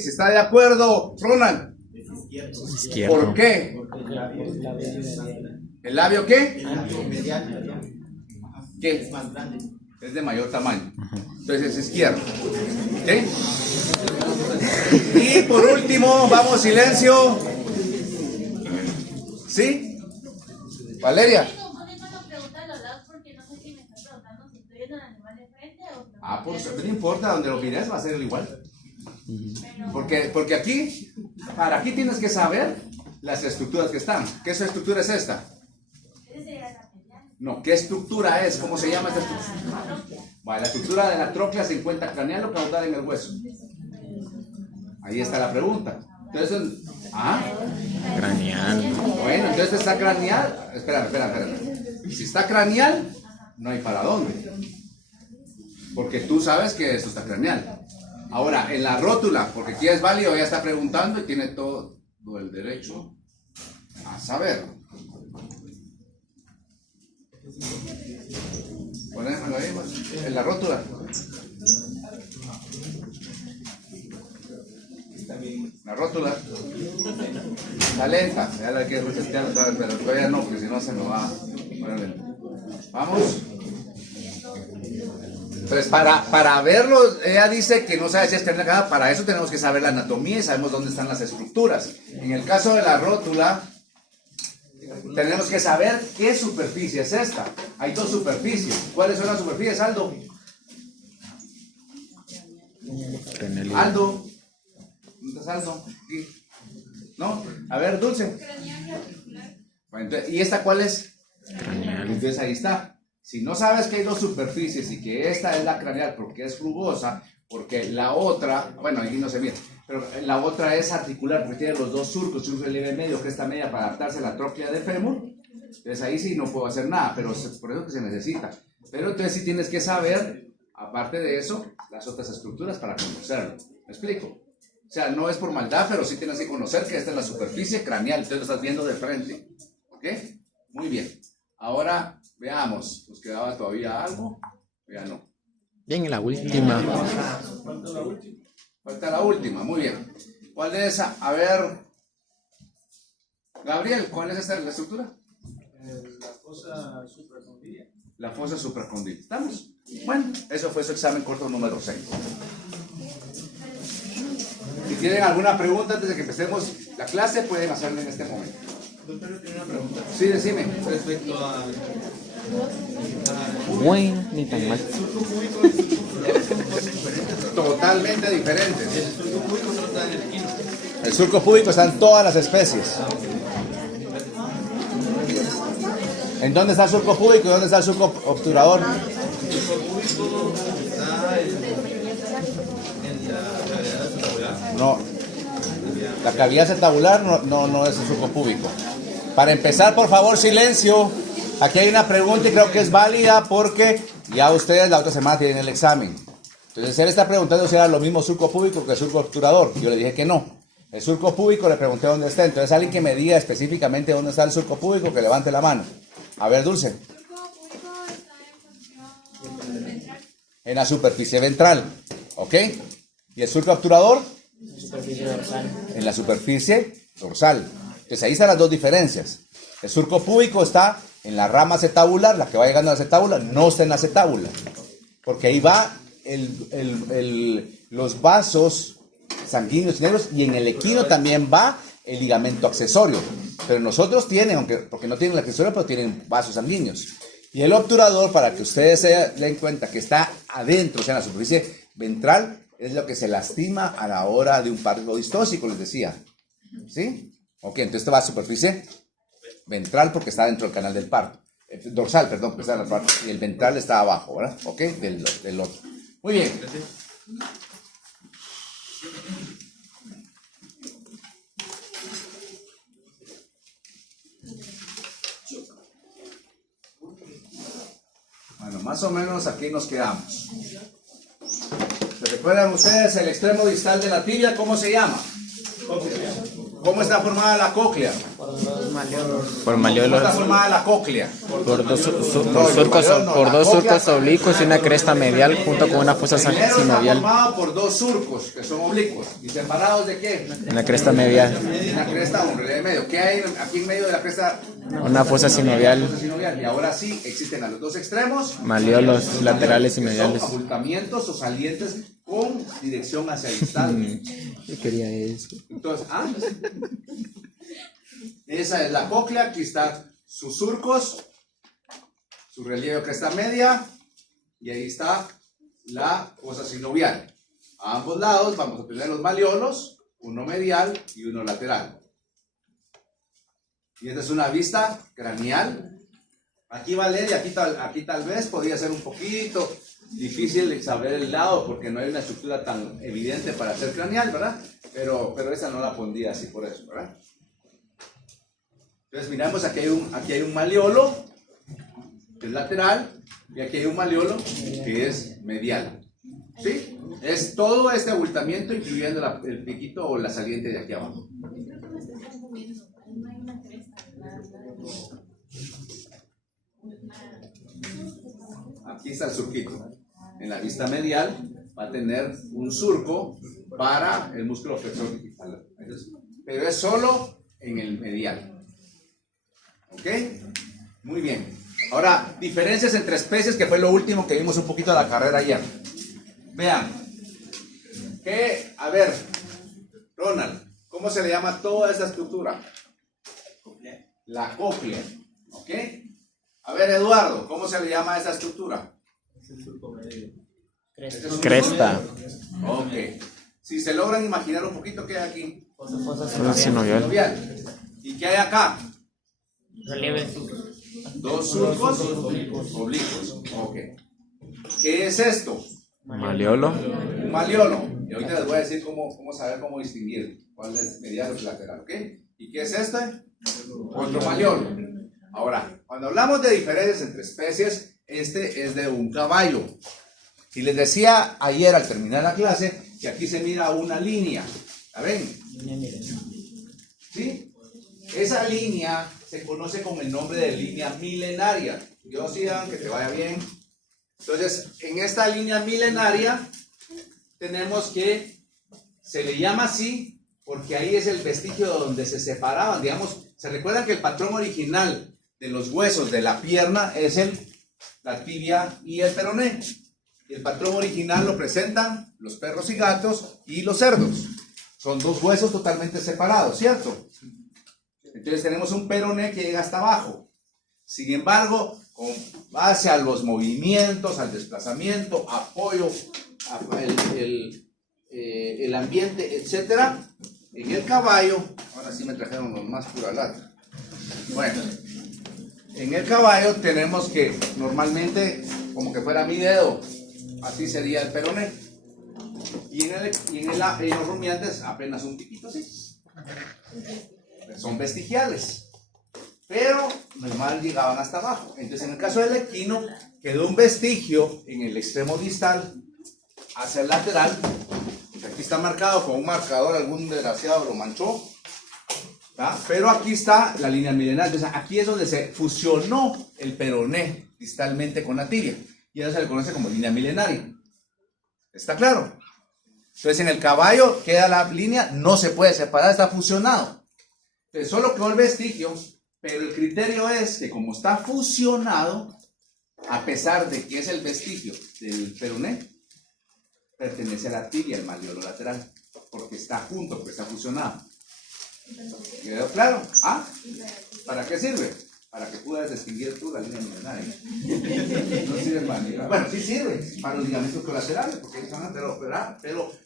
Si está de acuerdo, Ronald. Izquierdo. ¿Por qué? ¿El labio qué? ¿Qué? Es más grande. Es de mayor tamaño. Entonces es izquierdo. ¿Ok? Y por último, vamos, silencio. ¿Sí? Valeria. Ah, pues no importa, donde lo mires va a ser igual. Porque aquí, para aquí tienes que saber las estructuras que están. ¿Qué estructura es esta? No, ¿qué estructura es? ¿Cómo se llama esta estructura? Vale, la estructura de la tróclea se encuentra craneal o caudal en el hueso. Ahí está la pregunta. Entonces, Craneal. bueno, entonces está craneal. Espera. Si está craneal, no hay para dónde. Porque tú sabes que esto está craneal. Ahora, en la rótula, porque aquí es válido, ya está preguntando y tiene todo el derecho a saberlo. Ponémoslo ahí, pues, en la rótula. La rótula está lenta, ya la hay que resetear otra vez, pero todavía no, porque si no se me va. Vamos. Entonces, para verlo, ella dice que no sabe si es craneal, para eso tenemos que saber la anatomía y sabemos dónde están las estructuras. En el caso de la rótula, tenemos que saber qué superficie es esta. Hay dos superficies. ¿Cuáles son las superficies, Aldo? Aldo. ¿Dónde estás, Aldo? Aquí. ¿No? A ver, Dulce. Bueno, entonces, ¿y esta cuál es? Entonces ahí está. Si no sabes que hay dos superficies y que esta es la craneal porque es rugosa, porque la otra, bueno, aquí no se mira, pero la otra es articular porque tiene los dos surcos y un relieve medio, cresta media para adaptarse a la tróclea de fémur. Entonces ahí sí no puedo hacer nada, pero por eso que se necesita. Pero entonces sí tienes que saber, aparte de eso, las otras estructuras para conocerlo. ¿Me explico? O sea, no es por maldad, pero sí tienes que conocer que esta es la superficie craneal, entonces lo estás viendo de frente. ¿Ok? Muy bien. Ahora veamos, ¿nos quedaba todavía algo? Ya no. Bien, la última. Falta la última, muy bien. ¿Cuál es esa? A ver, Gabriel, ¿cuál es esta la estructura? La fosa supracondila. La fosa supracondila. ¿Estamos? Bueno, eso fue su examen corto número 6. Si tienen alguna pregunta antes de que empecemos la clase, pueden hacerla en este momento. Doctor, tengo una pregunta. Sí, decime. Respecto a... Bueno, ni tan mal. El surco púbico y el surco obturador son cosas diferentes. Totalmente diferentes. El surco púbico solo está en el equino. El surco púbico está en todas las especies. ¿En dónde está el surco púbico y dónde está el surco obturador? El surco púbico está en la cavidad acetabular. No. La cavidad acetabular no es el surco púbico. Para empezar, por favor, silencio. Aquí hay una pregunta y creo que es válida porque ya ustedes la otra semana tienen el examen. Entonces él está preguntando si era lo mismo surco púbico que el surco obturador. Yo le dije que no. El surco púbico le pregunté dónde está. Entonces alguien que me diga específicamente dónde está el surco púbico, que levante la mano. A ver, Dulce. El surco púbico está en posición ventral. En la superficie ventral. ¿Ok? ¿Y el surco obturador? Superficie dorsal. En la superficie dorsal. Entonces ahí están las dos diferencias. El surco púbico está en la rama acetabular, la que va llegando a la acetábula, no está en la acetábula. Porque ahí va los vasos sanguíneos y negros, y en el equino también va el ligamento accesorio. Pero nosotros tienen, porque no tienen el accesorio, pero tienen vasos sanguíneos. Y el obturador, para que ustedes se den cuenta que está adentro, o sea, en la superficie ventral, es lo que se lastima a la hora de un parto distóxico, les decía. ¿Sí? Ok, entonces esto va a superficie ventral porque está dentro del canal del parto. Dorsal, perdón, porque está en el parto. Y el ventral está abajo, ¿verdad? Ok, del otro. Muy bien. Bueno, más o menos aquí nos quedamos. ¿Se recuerdan ustedes el extremo distal de la tibia? ¿Cómo se llama? ¿Cómo está formada la cóclea? Por dos maliolos. Por ¿Cómo maliolos. está formada la cóclea? Por dos, No, surcos, no, por la dos cóclea- surcos oblicuos y una cresta medial junto con una fosa Primero está sinovial. formado por dos surcos que son oblicuos. ¿Y separados de qué? Una cresta medial. Una cresta, un relieve medio. ¿Qué hay aquí en medio de la cresta? Una fosa sinovial. Fosa sinovial. Y ahora sí existen a los dos extremos Maliolos laterales y que son mediales. abultamientos o salientes con dirección hacia el distal. Yo quería eso. Entonces, esa es la cóclea. Aquí están sus surcos, su relieve o cresta media, y ahí está la fosa sinovial. A ambos lados vamos a tener los maliolos, uno medial y uno lateral. Y esta es una vista craneal. Aquí va a leer y aquí tal vez podría ser un poquito difícil saber el lado porque no hay una estructura tan evidente para ser craneal, ¿verdad? Pero esa no la pondría así por eso, ¿verdad? Entonces miramos, aquí hay un maleolo que es lateral y aquí hay un maleolo que es medial. ¿Sí? Es todo este abultamiento incluyendo el piquito o la saliente de aquí abajo. Creo que me estoy confundiendo. No hay una cresta. Aquí está el surquito. En la vista medial va a tener un surco para el músculo flexor digital. Pero es solo en el medial. ¿Ok? Muy bien. Ahora, diferencias entre especies, que fue lo último que vimos un poquito de la carrera ayer. Vean. A ver, Ronald, ¿cómo se le llama toda esta estructura? La cóclea. ¿Ok? A ver, Eduardo, ¿cómo se le llama a esta estructura? Cresta. Ok. Si se logran imaginar un poquito qué hay aquí. Fosa sinovial. Sinovial. ¿Y qué hay acá? Relieve. Dos surcos oblicuos. Ok. ¿Qué es esto? Maleolo. Un maleolo. Y ahorita les voy a decir cómo saber cómo distinguir cuál es medial o lateral. ¿Ok? ¿Y qué es este? Otro maleolo. Ahora, cuando hablamos de diferencias entre especies, este es de un caballo. Y les decía ayer al terminar la clase que aquí se mira una línea. ¿La ven? ¿Sí? Esa línea se conoce con el nombre de línea milenaria. Dios sigan, que te vaya bien. Entonces, en esta línea milenaria tenemos que se le llama así porque ahí es el vestigio donde se separaban. Digamos, ¿se recuerdan que el patrón original de los huesos de la pierna es la tibia y el peroné? El patrón original lo presentan los perros y gatos y los cerdos. Son dos huesos totalmente separados, ¿cierto? Entonces tenemos un peroné que llega hasta abajo. Sin embargo, con base a los movimientos, al desplazamiento, apoyo, el ambiente, etc. En el caballo, ahora sí me trajeron los más pura lata. Bueno, en el caballo tenemos que normalmente, como que fuera mi dedo, así sería el peroné. Y en los rumiantes apenas un piquito así. Son vestigiales. Pero normal llegaban hasta abajo. Entonces en el caso del equino quedó un vestigio en el extremo distal hacia el lateral. Aquí está marcado con un marcador, algún desgraciado lo manchó. ¿Tá? Pero aquí está la línea milenaria. Entonces aquí es donde se fusionó el peroné distalmente con la tibia. Y eso se le conoce como línea milenaria. ¿Está claro? Entonces en el caballo queda la línea, no se puede separar, está fusionado. Entonces solo quedó el vestigio, pero el criterio es que como está fusionado, a pesar de que es el vestigio del peroné, pertenece a la tibia, el maleolo lateral, porque está junto, porque está fusionado. ¿Quedó claro? ¿Ah? ¿Para qué sirve? Para que puedas distinguir tú la línea milenaria. No sirve para nada. Bueno, sí sirve para los ligamentos colaterales, porque ellos son,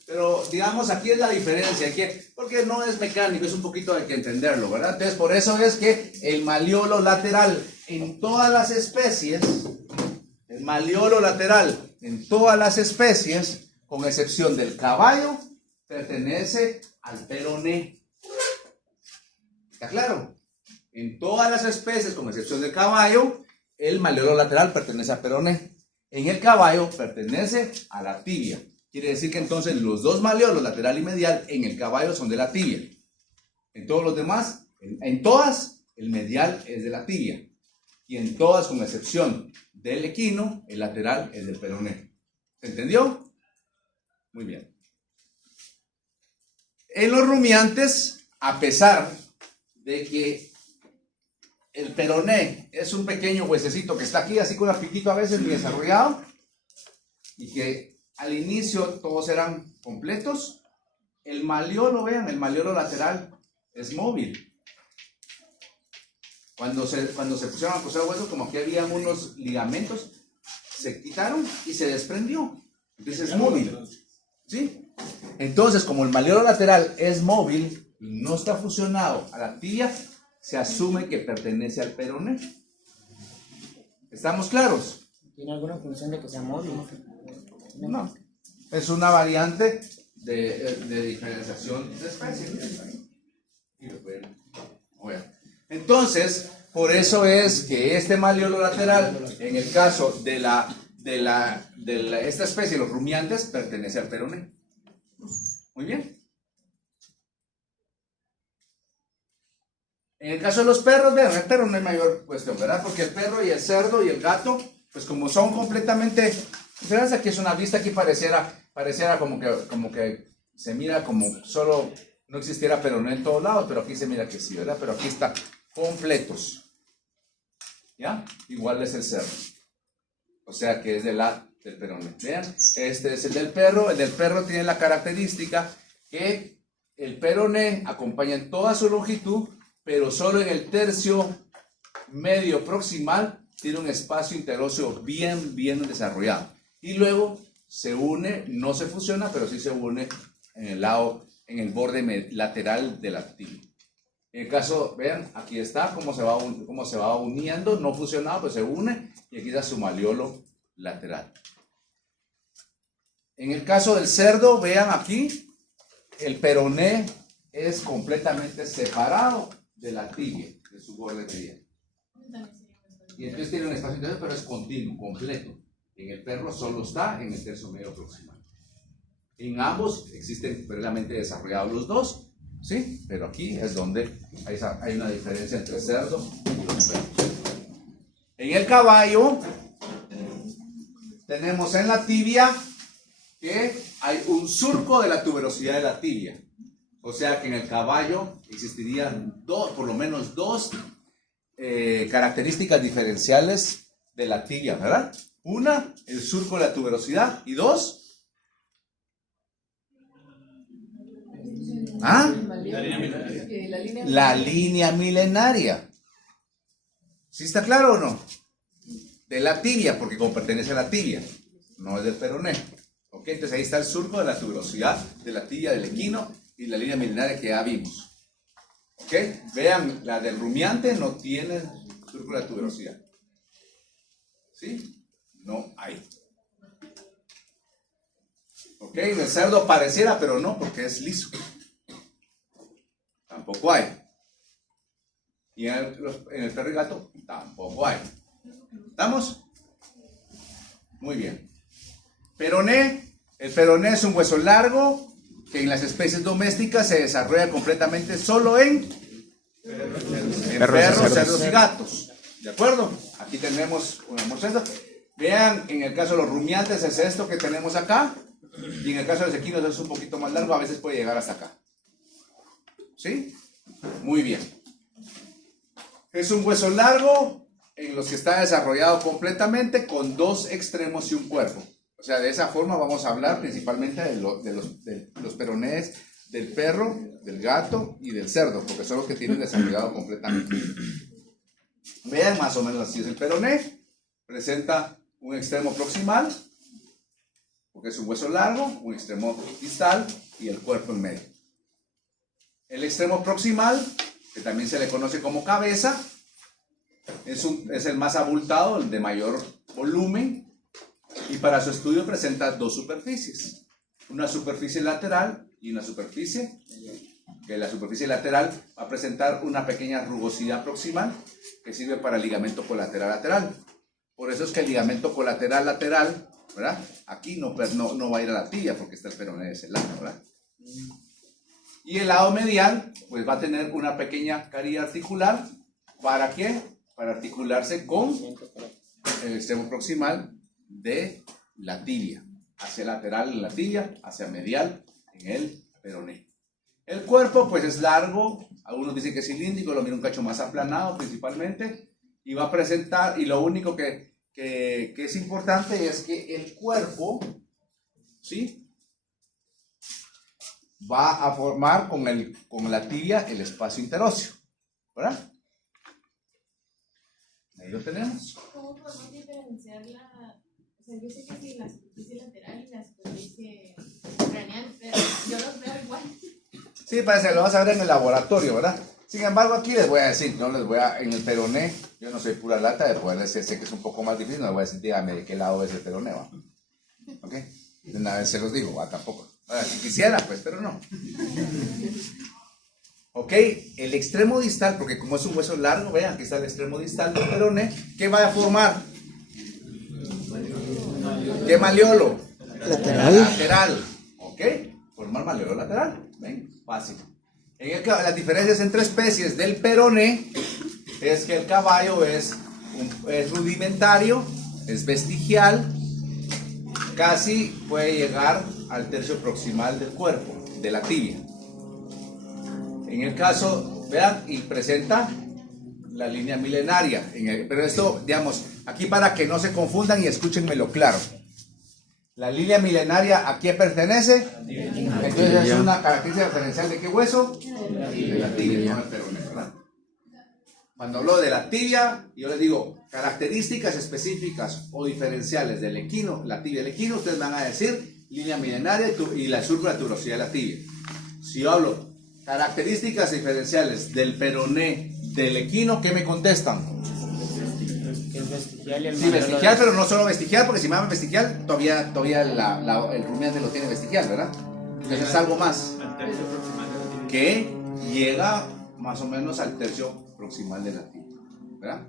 pero digamos, aquí es la diferencia, porque no es mecánico, es un poquito hay que entenderlo, ¿verdad? Entonces, por eso es que el maleolo lateral en todas las especies, con excepción del caballo, pertenece al peroné. ¿Está claro? En todas las especies, con excepción del caballo, el maleolo lateral pertenece al peroné. En el caballo pertenece a la tibia. Quiere decir que entonces los dos maleolos, lateral y medial, en el caballo son de la tibia. En todos los demás, en todas, el medial es de la tibia. Y en todas, con excepción del equino, el lateral es del peroné. ¿Se entendió? Muy bien. En los rumiantes, a pesar de que el peroné es un pequeño huesecito que está aquí, así con el piquito a veces, muy desarrollado, y que al inicio todos eran completos, el maleolo, vean, el maleolo lateral es móvil. Cuando se pusieron a cruzar el hueso, como aquí había unos ligamentos, se quitaron y se desprendió. Entonces es móvil. ¿Sí? Entonces, como el maleolo lateral es móvil y no está fusionado a la tibia, se asume que pertenece al peroné. ¿Estamos claros? ¿Tiene alguna función de que sea móvil? No. Es una variante de diferenciación de especies. Entonces, por eso es que este maleolo lateral, en el caso de esta especie, los rumiantes, pertenece al peroné. Muy bien. En el caso de los perros, vean, el perro no hay mayor cuestión, ¿verdad? Porque el perro y el cerdo y el gato, pues como son completamente diferentes, aquí es una vista, aquí pareciera como que se mira como solo no existiera peroné en todos lados, pero aquí se mira que sí, ¿verdad? Pero aquí están completos. ¿Ya? Igual es el cerdo. O sea que es del peroné. Vean, este es el del perro. El del perro tiene la característica que el peroné acompaña en toda su longitud, pero solo en el tercio medio proximal tiene un espacio interóseo bien desarrollado. Y luego se une, no se fusiona, pero sí se une en el lado, en el borde lateral de la tibia. En el caso, vean, aquí está cómo se va uniendo, no fusionado, pues se une, y aquí está su maleolo lateral. En el caso del cerdo, vean aquí, el peroné es completamente separado de la tibia, de su borde medial. Y entonces tiene un espacio interior, pero es continuo, completo. En el perro solo está en el tercio medio proximal. En ambos existen plenamente desarrollados los dos, ¿sí? Pero aquí es donde hay una diferencia entre el cerdo y los perros. En el caballo tenemos en la tibia que hay un surco de la tuberosidad de la tibia. O sea que en el caballo existirían por lo menos dos características diferenciales de la tibia, ¿verdad? Una, el surco de la tuberosidad, y dos, la línea milenaria. ¿Sí está claro o no? De la tibia, porque como pertenece a la tibia, no es del peroné. ¿Ok? Entonces ahí está el surco de la tuberosidad de la tibia del equino y la línea milenaria que ya vimos. ¿Ok? Vean, la del rumiante no tiene surco de la tuberosidad. ¿Sí? No hay. ¿Ok? En el cerdo pareciera, pero no, porque es liso. Tampoco hay. Y en el perro y gato tampoco hay. ¿Estamos? Muy bien. Peroné. El peroné es un hueso largo que en las especies domésticas se desarrolla completamente solo en perros, cerdos y gatos. ¿De acuerdo? Aquí tenemos una muestra. Vean, en el caso de los rumiantes es esto que tenemos acá. Y en el caso de los equinos es un poquito más largo, a veces puede llegar hasta acá. ¿Sí? Muy bien. Es un hueso largo en los que está desarrollado completamente con dos extremos y un cuerpo. O sea, de esa forma vamos a hablar principalmente de los peronés del perro, del gato y del cerdo, porque son los que tienen desarrollado completamente. Vean más o menos así es el peroné. Presenta un extremo proximal, porque es un hueso largo, un extremo distal y el cuerpo en medio. El extremo proximal, que también se le conoce como cabeza, es el más abultado, el de mayor volumen, y para su estudio presenta dos superficies, una superficie lateral y una superficie, que la superficie lateral va a presentar una pequeña rugosidad proximal que sirve para el ligamento colateral lateral. Por eso es que el ligamento colateral lateral, ¿verdad? Aquí no va a ir a la tibia porque está el peroné de ese lado, ¿verdad? Y el lado medial, pues va a tener una pequeña caries articular. ¿Para qué? Para articularse con el extremo proximal de la tibia. Hacia lateral en la tibia, hacia medial en el peroné. El cuerpo, pues es largo. Algunos dicen que es cilíndrico, lo mira un cacho más aplanado principalmente. Y va a presentar, y lo único que es importante es que el cuerpo, ¿sí?, va a formar con la tibia el espacio interóseo, ¿verdad? Ahí lo tenemos. ¿Cómo podemos diferenciar o sea, yo sé que sí, la superficie lateral y la superficie craneal, pero yo los veo igual? Sí, parece que lo vas a ver en el laboratorio, ¿verdad? Sin embargo, aquí les voy a decir, en el peroné, yo no soy pura lata de poder decir, sé que es un poco más difícil, no les voy a decir, dígame de qué lado es el peroné, ¿va? ¿Ok? De una vez se los digo, ¿va? Tampoco. Si quisiera, pues, pero no. Ok, el extremo distal, porque como es un hueso largo, vean, aquí está el extremo distal del peroné, ¿qué va a formar? ¿Qué maleolo? Lateral. Ok, formar maleolo lateral. Ven, fácil. Las diferencias entre especies del peroné es que el caballo es rudimentario, es vestigial, casi puede llegar al tercio proximal del cuerpo, de la tibia. En el caso, vean, y presenta la línea milenaria. Pero esto, digamos, aquí para que no se confundan y escúchenmelo claro. La línea milenaria, ¿a qué pertenece? Entonces es una característica diferencial de qué hueso? De la tibia, no del peroné, ¿verdad? Cuando hablo de la tibia, yo les digo características específicas o diferenciales del equino, la tibia del equino, ustedes van a decir línea milenaria y la tuberosidad de la tibia. Si yo hablo características diferenciales del peroné del equino, ¿qué me contestan? Que es vestigial y el Sí, maleolo vestigial, es- pero no solo vestigial, porque si me llaman vestigial, todavía el rumiante lo tiene vestigial, ¿verdad? Entonces es algo más Al tercio proximal de la tibia. que llega más o menos al tercio proximal de la tibia, ¿verdad?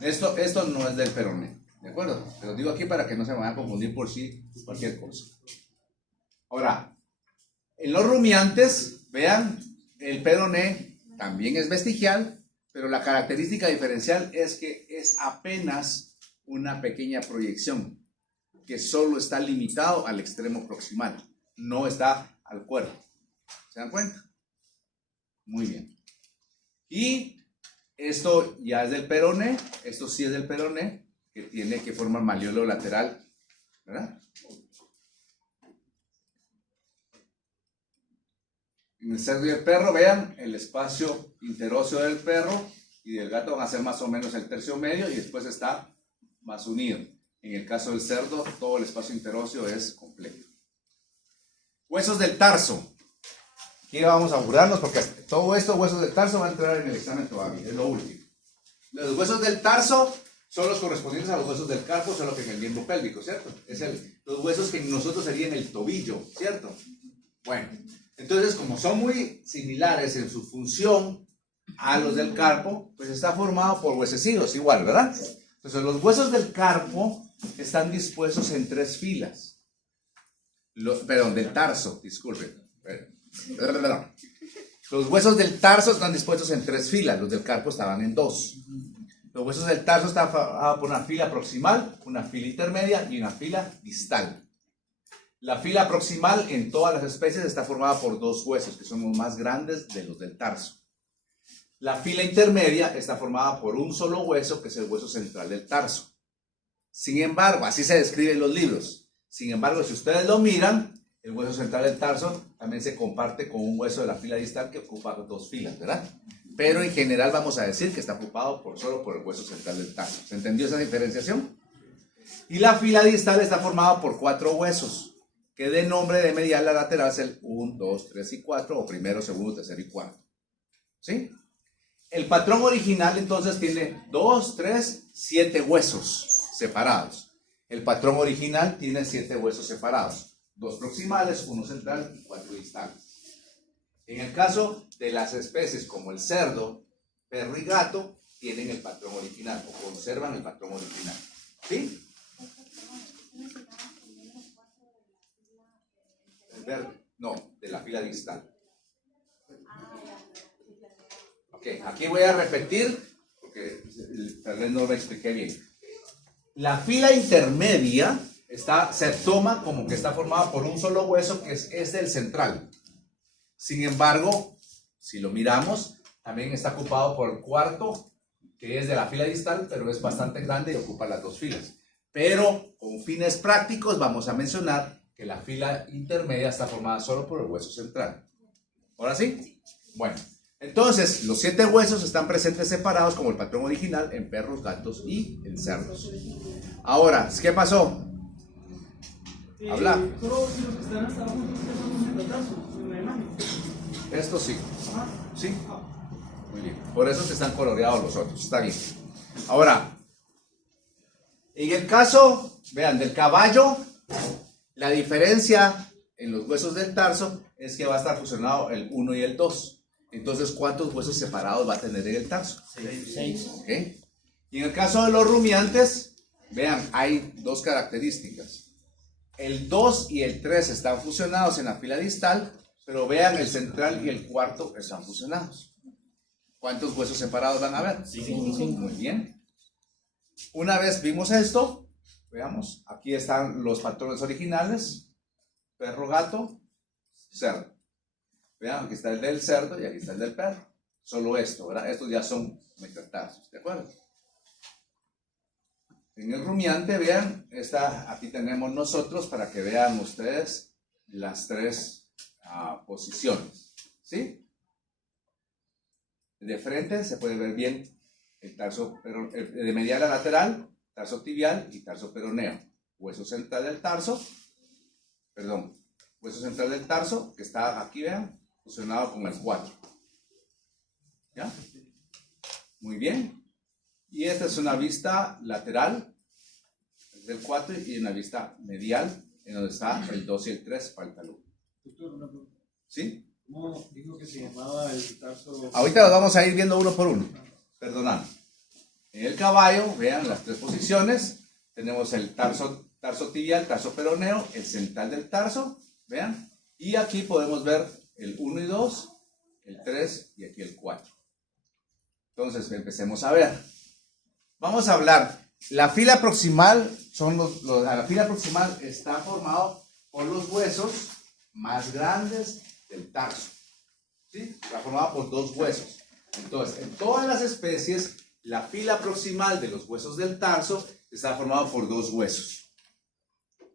Esto no es del peroné, ¿de acuerdo? Te lo digo aquí para que no se vayan a confundir por sí cualquier cosa. Ahora, en los rumiantes, vean, el peroné también es vestigial, pero la característica diferencial es que es apenas una pequeña proyección que solo está limitado al extremo proximal, no está al cuerpo. ¿Se dan cuenta? Muy bien. Y esto ya es del peroné, esto sí es del peroné, que forma maleolo lateral, ¿verdad? En el cerdo y el perro, vean, el espacio interóseo del perro y del gato van a ser más o menos el tercio medio y después está más unido. En el caso del cerdo, todo el espacio interóseo es completo. Huesos del tarso. Aquí vamos a apurarnos porque todo esto, huesos del tarso, va a entrar en el examen todavía, es lo último. Los huesos del tarso son los correspondientes a los huesos del carpo, solo que en el miembro pélvico, ¿cierto? Los huesos que en nosotros serían el tobillo, ¿cierto? Bueno, entonces como son muy similares en su función a los del carpo, pues está formado por huesecillos igual, ¿verdad? Entonces los huesos del carpo están dispuestos en 3 filas. Perdón, del tarso, disculpen. Los huesos del tarso están dispuestos en 3 filas, los del carpo estaban en 2. Los huesos del tarso están formados por una fila proximal, una fila intermedia y una fila distal. La fila proximal en todas las especies está formada por 2 huesos, que son los más grandes de los del tarso. La fila intermedia está formada por un solo hueso, que es el hueso central del tarso. Sin embargo, así se describe en los libros. Sin embargo, si ustedes lo miran, el hueso central del tarso también se comparte con un hueso de la fila distal que ocupa 2 filas, ¿verdad? Pero en general vamos a decir que está ocupado solo por el hueso central del tarso. ¿Se entendió esa diferenciación? Y la fila distal está formada por 4 huesos, que de nombre de medial a lateral es el 1, 2, 3 y 4, o primero, segundo, tercero y cuarto. ¿Sí? El patrón original entonces tiene 2, 3, 7 huesos separados. El patrón original tiene 7 huesos separados. 2 proximales, 1 central y 4 distales. En el caso de las especies como el cerdo, perro y gato, tienen el patrón original o conservan el patrón original. ¿Sí? El verde, no, de la fila distal. Ok, aquí voy a repetir, porque tal vez no lo expliqué bien. La fila intermedia se toma como que está formada por un solo hueso, que es el central. Sin embargo, si lo miramos, también está ocupado por el cuarto, que es de la fila distal, pero es bastante grande y ocupa las dos filas. Pero con fines prácticos vamos a mencionar que la fila intermedia está formada solo por el hueso central. ¿Ahora sí? Bueno, entonces los 7 huesos están presentes separados como el patrón original en perros, gatos y en cerdos. Ahora, ¿qué pasó? Habla. Solo si los que están hasta abajo están los brazos en la imagen. Esto sí. ¿Sí? Muy bien. Por eso se están coloreados los otros. Está bien. Ahora, en el caso, vean, del caballo, la diferencia en los huesos del tarso es que va a estar fusionado el 1 y el 2. Entonces, ¿cuántos huesos separados va a tener en el tarso? 6. ¿Ok? Y en el caso de los rumiantes, vean, hay dos características. El 2 y el 3 están fusionados en la fila distal, pero vean, el central y el cuarto están fusionados. ¿Cuántos huesos separados van a haber? 5. Muy bien. Una vez vimos esto, veamos, aquí están los patrones originales, perro, gato, cerdo. Vean, aquí está el del cerdo y aquí está el del perro. Solo esto, ¿verdad? Estos ya son metatarsos, ¿de acuerdo? En el rumiante, vean, aquí tenemos nosotros para que vean ustedes las 3 posiciones, ¿sí? De frente se puede ver bien el tarso de medial a lateral, tarso tibial y tarso peroneo. Hueso central del tarso, hueso central del tarso que está aquí, vean, fusionado con el 4. ¿Ya? Muy bien. Y esta es una vista lateral del 4 y una vista medial en donde está el 2 y el 3, falta el 1. Doctor, una pregunta. ¿Sí? ¿Cómo dijo que se llamaba el tarso? Ahorita los vamos a ir viendo uno por uno. Perdonad. En el caballo, vean las 3 posiciones. Tenemos el tarso tibial, tarso peroneo, el central del tarso, vean. Y aquí podemos ver el 1 y 2, el 3 y aquí el 4. Entonces, empecemos a ver. Vamos a hablar. La fila proximal, la fila proximal está formado por los huesos más grandes del tarso. ¿Sí? Está formado por 2 huesos. Entonces, en todas las especies, la fila proximal de los huesos del tarso está formado por 2 huesos.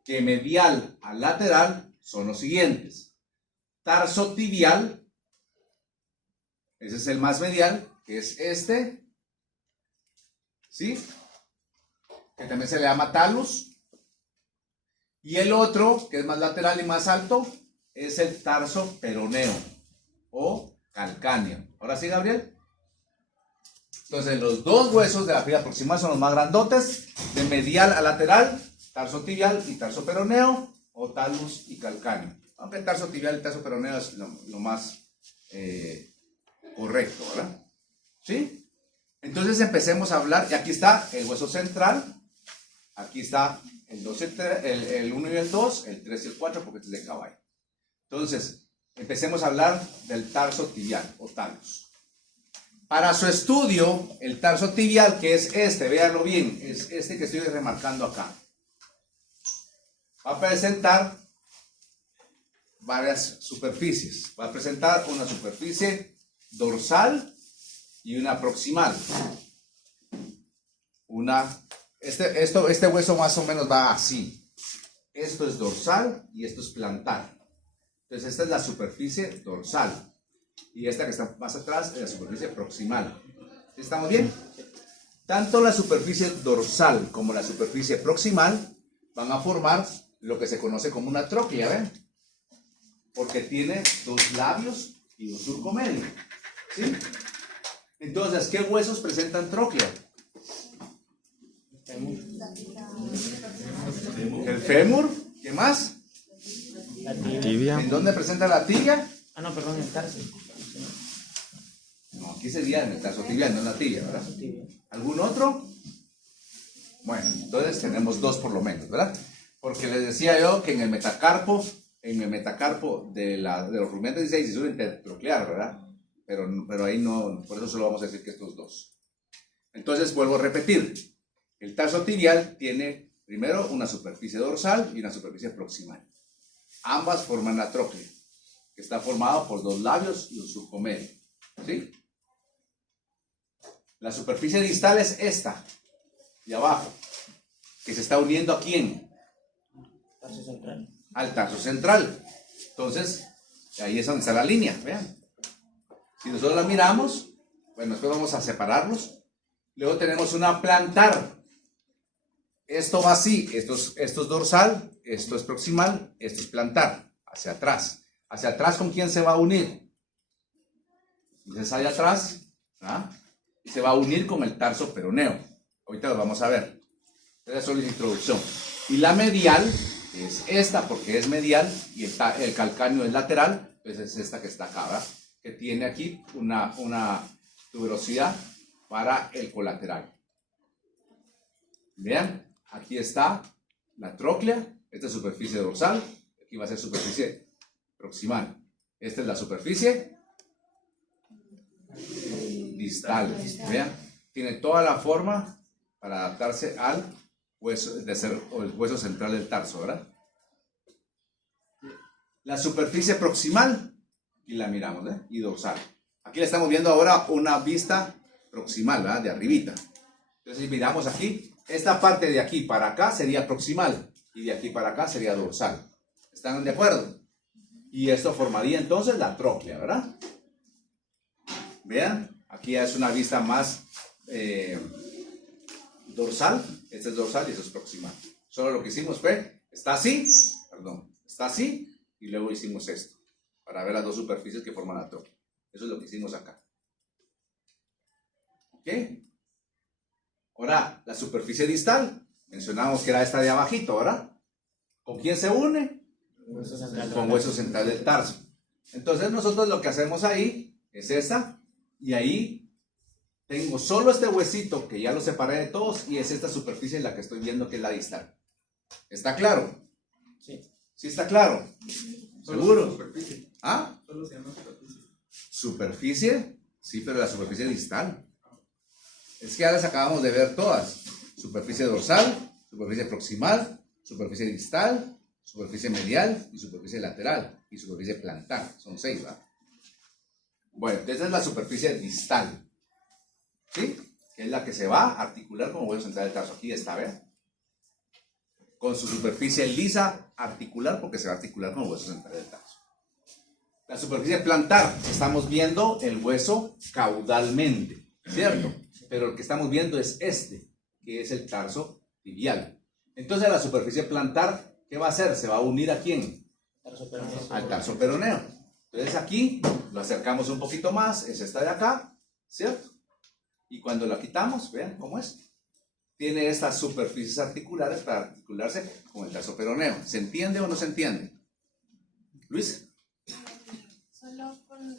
Que medial a lateral son los siguientes. Tarso tibial, ese es el más medial, que es este. ¿Sí? Que también se le llama talus. Y el otro, que es más lateral y más alto, es el tarso peroneo o calcáneo. ¿Ahora sí, Gabriel? Entonces, los 2 huesos de la fila proximal son los más grandotes, de medial a lateral, tarso tibial y tarso peroneo, o talus y calcáneo. Aunque el tarso tibial y tarso peroneo es lo más correcto, ¿verdad? ¿Sí? Entonces empecemos a hablar, y aquí está el hueso central, aquí está el 1 y el 2, el 3 y el 4, porque este es de caballo. Entonces, empecemos a hablar del tarso tibial o talus. Para su estudio, el tarso tibial, que es este, véanlo bien, es este que estoy remarcando acá. Va a presentar varias superficies. Va a presentar una superficie dorsal y una proximal. Este hueso más o menos va así. Esto es dorsal y esto es plantar. Entonces esta es la superficie dorsal. Y esta que está más atrás es la superficie proximal. ¿Estamos bien? Tanto la superficie dorsal como la superficie proximal van a formar lo que se conoce como una tróclea, ¿ven? Porque tiene 2 labios y un surco medio. ¿Sí? Entonces, ¿qué huesos presentan tróclea? El fémur. ¿Qué más? La tibia. Tibia. ¿En dónde presenta la tibia? Ah, no, perdón, el tarso. No, aquí sería en el tarso tibial, no en la tibia, ¿verdad? Tibia. ¿Algún otro? Bueno, entonces tenemos 2 por lo menos, ¿verdad? Porque les decía yo que en el metacarpo de los rumiantes 16 se suele intertroclear, ¿verdad? pero ahí no, por eso solo vamos a decir que estos dos. Entonces vuelvo a repetir, el tarso tibial tiene primero una superficie dorsal y una superficie proximal. Ambas forman la tróclea, que está formado por dos labios y un surco medio. ¿Sí? La superficie distal es esta, de abajo, que se está uniendo ¿a quién? Tarso central. Al tarso central. Entonces, ahí es donde está la línea, vean. Si nosotros la miramos, bueno, después vamos a separarlos. Luego tenemos una plantar. Esto va así, esto es dorsal, esto es proximal, esto es plantar, hacia atrás. ¿Hacia atrás con quién se va a unir? Entonces allá atrás, ¿ah? Y se va a unir con el tarso peroneo. Ahorita lo vamos a ver. Esa es solo la introducción. Y la medial es esta, porque es medial, y el calcáneo es lateral, entonces es esta que está acá, ¿verdad? Que tiene aquí una tuberosidad para el colateral. Vean, aquí está la tróclea, esta es superficie dorsal, aquí va a ser superficie proximal. Esta es la superficie distal. Vean, tiene toda la forma para adaptarse al hueso, o el hueso central del tarso, ¿verdad? La superficie proximal, y la miramos, ¿eh? Y dorsal. Aquí le estamos viendo ahora una vista proximal, ¿verdad? De arribita. Entonces, si miramos aquí, esta parte de aquí para acá sería proximal, y de aquí para acá sería dorsal. ¿Están de acuerdo? Y esto formaría entonces la tróclea, ¿verdad? Vean, aquí es una vista más dorsal. Este es dorsal y eso es proximal. Solo lo que hicimos fue, está así, y luego hicimos esto, para ver las dos superficies que forman la tróclea. Eso es lo que hicimos acá. ¿Ok? Ahora, la superficie distal, mencionamos que era esta de abajito, ¿verdad? ¿Con quién se une? Con hueso central del tarso. Entonces nosotros lo que hacemos ahí es esta, y ahí tengo solo este huesito que ya lo separé de todos, y es esta superficie en la que estoy viendo que es la distal. ¿Está claro? Sí. ¿Sí está claro? ¿Seguro? Superficie. ¿Ah? Solo se llama superficie. ¿Superficie? Sí, pero la superficie distal. Es que ya las acabamos de ver todas. Superficie dorsal, superficie proximal, superficie distal, superficie medial y superficie lateral y superficie plantar. Son 6, ¿verdad? Bueno, esa es la superficie distal. ¿Sí? Que es la que se va a articular con el hueso central del tarso. Aquí está, ¿ven? Con su superficie lisa articular, porque se va a articular con el hueso central del tarso. La superficie plantar, estamos viendo el hueso caudalmente, ¿cierto? Pero lo que estamos viendo es este, que es el tarso tibial. Entonces la superficie plantar, ¿qué va a hacer? Se va a unir ¿a quién? Al tarso peroneo. Entonces aquí lo acercamos un poquito más, es esta de acá, ¿cierto? Y cuando la quitamos, vean cómo es. Tiene estas superficies articulares para articularse con el tarso peroneo. ¿Se entiende o no se entiende? Luis. Solo con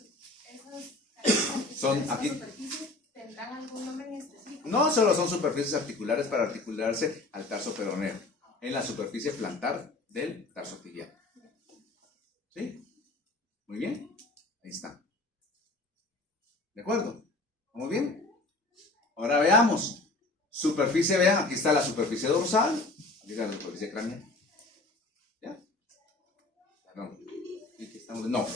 Son aquí. superficies, ¿tendrán algún nombre en específico? No, solo son superficies articulares para articularse al tarso peroneo, en la superficie plantar del tarso tibial. ¿Sí? Muy bien. Ahí está. ¿De acuerdo? ¿Vamos bien? Ahora veamos. Superficie, vean, aquí está la superficie dorsal, aquí está la superficie craneal. ¿Ya? No,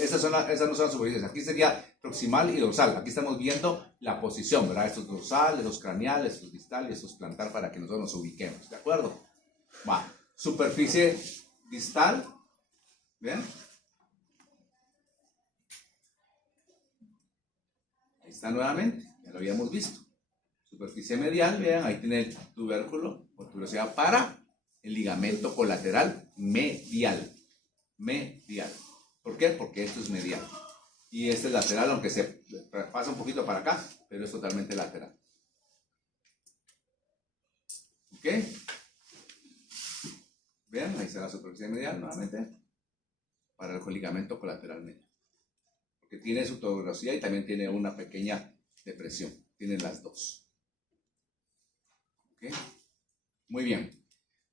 esas no son las superficies. Aquí sería proximal y dorsal. Aquí estamos viendo la posición, ¿verdad? Estos dorsal, estos craneal, estos distal y estos plantar para que nosotros nos ubiquemos. ¿De acuerdo? Va. Superficie distal. ¿Ven? Ahí está nuevamente. Ya lo habíamos visto. Superficie medial, vean, ahí tiene el tubérculo o tuberosidad para el ligamento colateral medial. Medial. ¿Por qué? Porque esto es medial. Y este es lateral, aunque se pasa un poquito para acá, pero es totalmente lateral. ¿Ok? Vean, ahí está la superficie medial nuevamente para el ligamento colateral medial. Porque tiene su tuberosidad y también tiene una pequeña depresión. Tienen las dos. ¿Okay? Muy bien.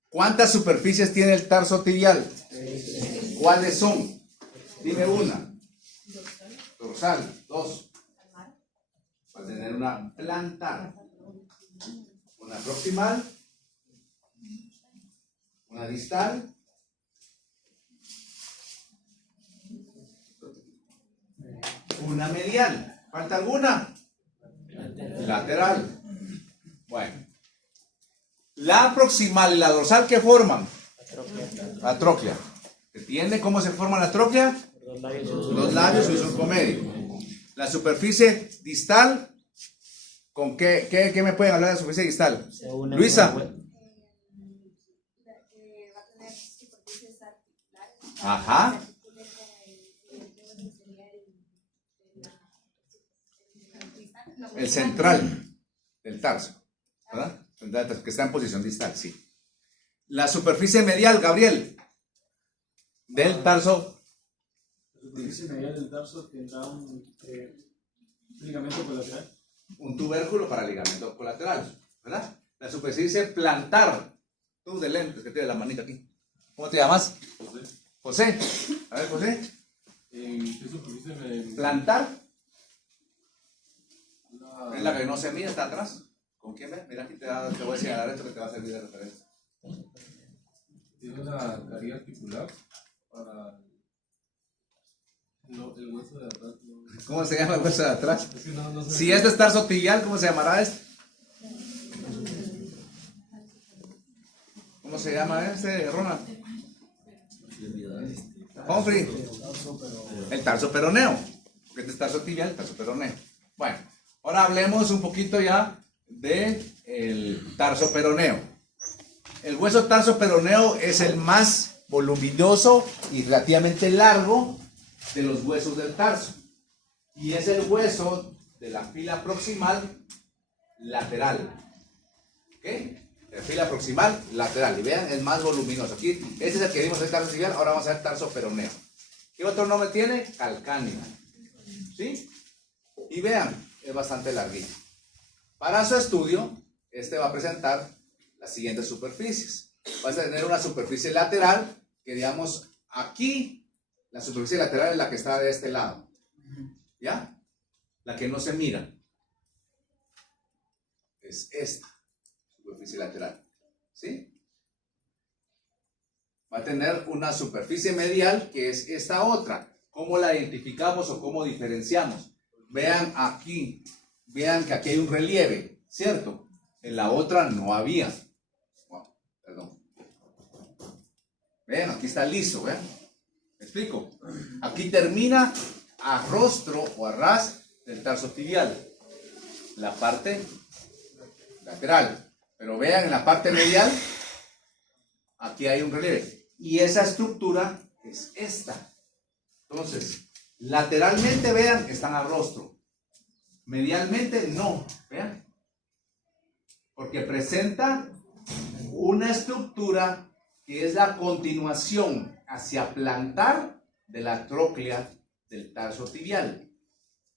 ¿Cuántas superficies tiene el tarso tibial? ¿Cuáles son? Dime una. Dorsal, 2. una plantar, una proximal, una distal, una medial. ¿Falta alguna? Lateral. Bueno. La proximal y la dorsal, ¿qué forman? La tróclea. ¿Entiende cómo se forma la tróclea? Los labios y un surco medio. La superficie distal, ¿con qué me pueden hablar de la superficie distal? Luisa. Ajá. El central del tarso, ¿verdad? Que está en posición distal, sí. La superficie medial, Gabriel, del tarso. La superficie medial del tarso tendrá un ligamento colateral. Un tubérculo para ligamento colateral, ¿verdad? La superficie plantar. Tú de lentes que tienes la manita aquí. ¿Cómo te llamas? José. A ver, José. ¿En qué superficie me...? Plantar. Es la que no se mide, está atrás. ¿Con quién ves? Mira, aquí te voy a señalar esto que te va a servir de referencia. Tiene una caría articular para el hueso de atrás. No. ¿Cómo se llama el hueso de atrás? Es que no sé. Si este es tarso tibial, ¿cómo se llamará este? ¿Cómo se llama este, Ronald? Humphrey. El tarso peroneo. Porque este es tarso tibial, el tarso peroneo. Bueno, ahora hablemos un poquito ya del tarso peroneo. El hueso tarso peroneo es el más voluminoso y relativamente largo de los huesos del tarso. Y es el hueso de la fila proximal lateral. ¿Ok? La fila proximal lateral. Y vean, es más voluminoso. Aquí, este es el que vimos el tarso tibial, ahora vamos a ver tarso peroneo. ¿Qué otro nombre tiene? Calcáneo. ¿Sí? Y vean, es bastante larguito. Para su estudio, este va a presentar las siguientes superficies. Vas a tener una superficie lateral, que digamos aquí, la superficie lateral es la que está de este lado. ¿Ya? La que no se mira. Es esta superficie lateral. ¿Sí? Va a tener una superficie medial, que es esta otra. ¿Cómo la identificamos o cómo diferenciamos? Vean aquí, vean que aquí hay un relieve, ¿cierto? En la otra no había. Wow, perdón. Vean, aquí está liso, ¿vean? ¿Me explico? Aquí termina a rostro o a ras del tarso tibial, la parte lateral. Pero vean, en la parte medial, aquí hay un relieve. Y esa estructura es esta. Entonces, lateralmente, vean, están a rostro. Medialmente, no. Vean. Porque presenta una estructura que es la continuación hacia plantar de la tróclea del tarso tibial.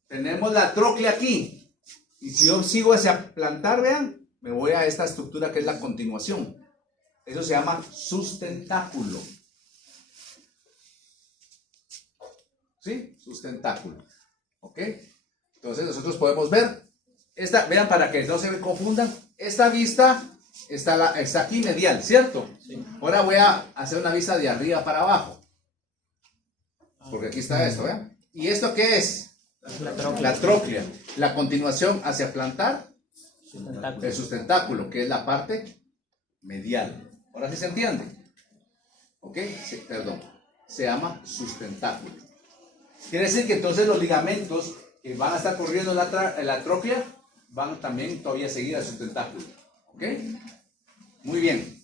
Tenemos la tróclea aquí. Y si yo sigo hacia plantar, vean, me voy a esta estructura que es la continuación. Eso se llama sustentáculo. ¿Sí? Sustentáculo. ¿Ok? Entonces nosotros podemos ver, esta, vean para que no se me confundan, esta vista está aquí medial, ¿cierto? Sí. Ahora voy a hacer una vista de arriba para abajo. Porque aquí está esto, ¿vean? ¿Y esto qué es? La tróclea. La continuación hacia plantar, el sustentáculo, que es la parte medial. Ahora sí se entiende. ¿Ok? Sí, perdón. Se llama sustentáculo. Quiere decir que entonces los ligamentos que van a estar corriendo en la tróclea van también todavía a seguir al sustentáculo. ¿Ok? Muy bien.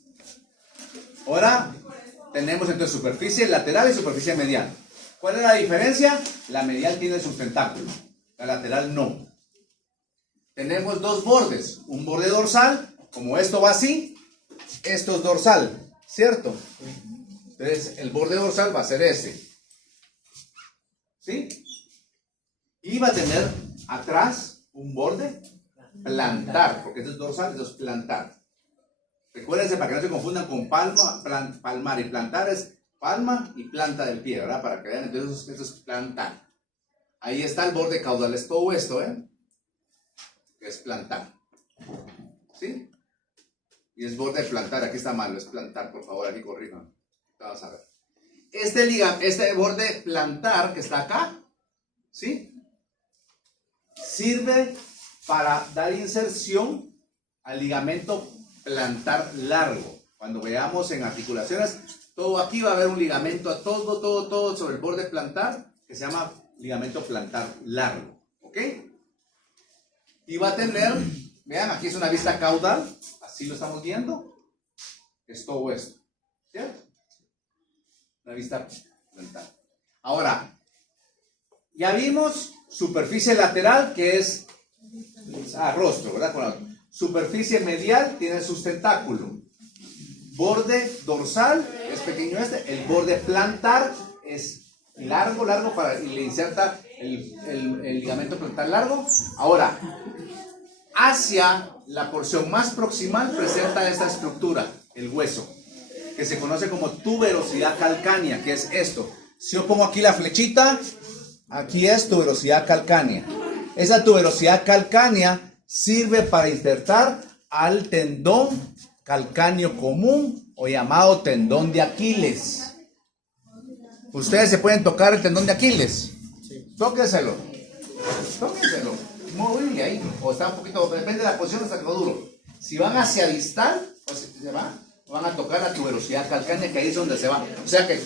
Ahora tenemos entonces superficie lateral y superficie medial. ¿Cuál es la diferencia? La medial tiene el sustentáculo, la lateral no. Tenemos dos bordes, un borde dorsal, como esto va así, esto es dorsal, ¿cierto? Entonces el borde dorsal va a ser ese. ¿Sí? Y va a tener atrás un borde plantar, porque esto es dorsal, esto es plantar. Recuérdense para que no se confundan con palma, palmar y plantar es palma y planta del pie, ¿verdad? Para que vean, entonces esto es plantar. Ahí está el borde caudal, es todo esto, ¿eh? que es plantar. ¿Sí? Y es borde plantar, aquí está malo, es plantar, por favor, aquí corrijan. Vamos a ver. Este borde plantar que está acá, ¿sí? Sirve para dar inserción al ligamento plantar largo. Cuando veamos en articulaciones, todo aquí va a haber un ligamento, todo sobre el borde plantar, que se llama ligamento plantar largo. ¿Ok? Y va a tener, vean, aquí es una vista caudal, así lo estamos viendo, es todo esto, ¿cierto? Una vista plantar. Ahora, ya vimos superficie lateral, que es rostro, ¿verdad? Superficie medial tiene sustentáculo. Borde dorsal es pequeño el borde plantar es largo para, y le inserta el ligamento plantar largo. Ahora, hacia la porción más proximal presenta esta estructura, el hueso, que se conoce como tuberosidad calcánea, que es esto. Si yo pongo aquí la flechita, aquí es tuberosidad calcánea. Esa tuberosidad calcánea sirve para insertar al tendón calcáneo común o llamado tendón de Aquiles. Ustedes se pueden tocar el tendón de Aquiles. Sí. Tóquenselo. Móvil ahí. O está un poquito, depende de la posición, está algo duro. Si van hacia distal, o si se van a tocar la tuberosidad calcánea, que ahí es donde se va. O sea que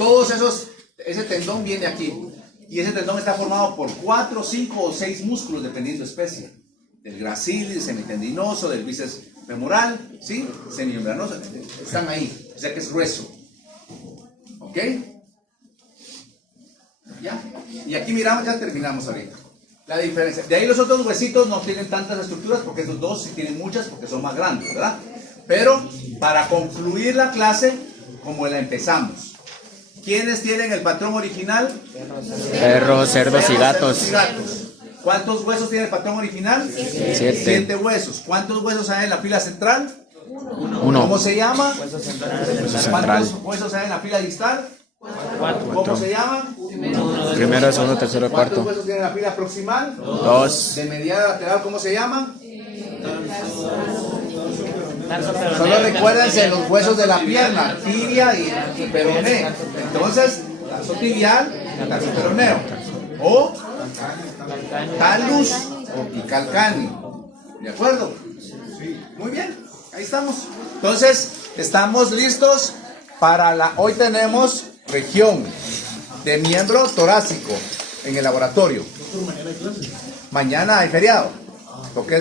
ese tendón viene aquí. Y ese tendón está formado por 4, 5 o 6 músculos, dependiendo de especie. Del gracilis, semitendinoso, del bíceps femoral, ¿sí? Semimembranoso, están ahí. O sea que es grueso. ¿Ok? ¿Ya? Y aquí miramos, ya terminamos ahorita. La diferencia. De ahí los otros huesitos no tienen tantas estructuras, porque esos dos sí tienen muchas, porque son más grandes, ¿verdad? Pero para concluir la clase, como la empezamos. ¿Quiénes tienen el patrón original? Perros, cerdos y gatos. ¿Cuántos huesos tiene el patrón original? 7 huesos. ¿Cuántos huesos hay en la fila central? 1. ¿Cómo se llama? Hueso central. ¿Cuántos huesos hay en la fila distal? 4. ¿Cómo se llaman? Primero, segundo, tercero, ¿Cuántos cuarto. huesos tiene la fila proximal? 2. ¿De medial a lateral cómo se llaman? Solo recuérdense los huesos de la pierna, tibia y peroné. Entonces, tarso tibial y tarso peroneo. O talus y calcáneo. ¿De acuerdo? Muy bien, ahí estamos. Entonces, estamos listos para hoy tenemos región de miembro torácico en el laboratorio. Mañana hay feriado, porque es de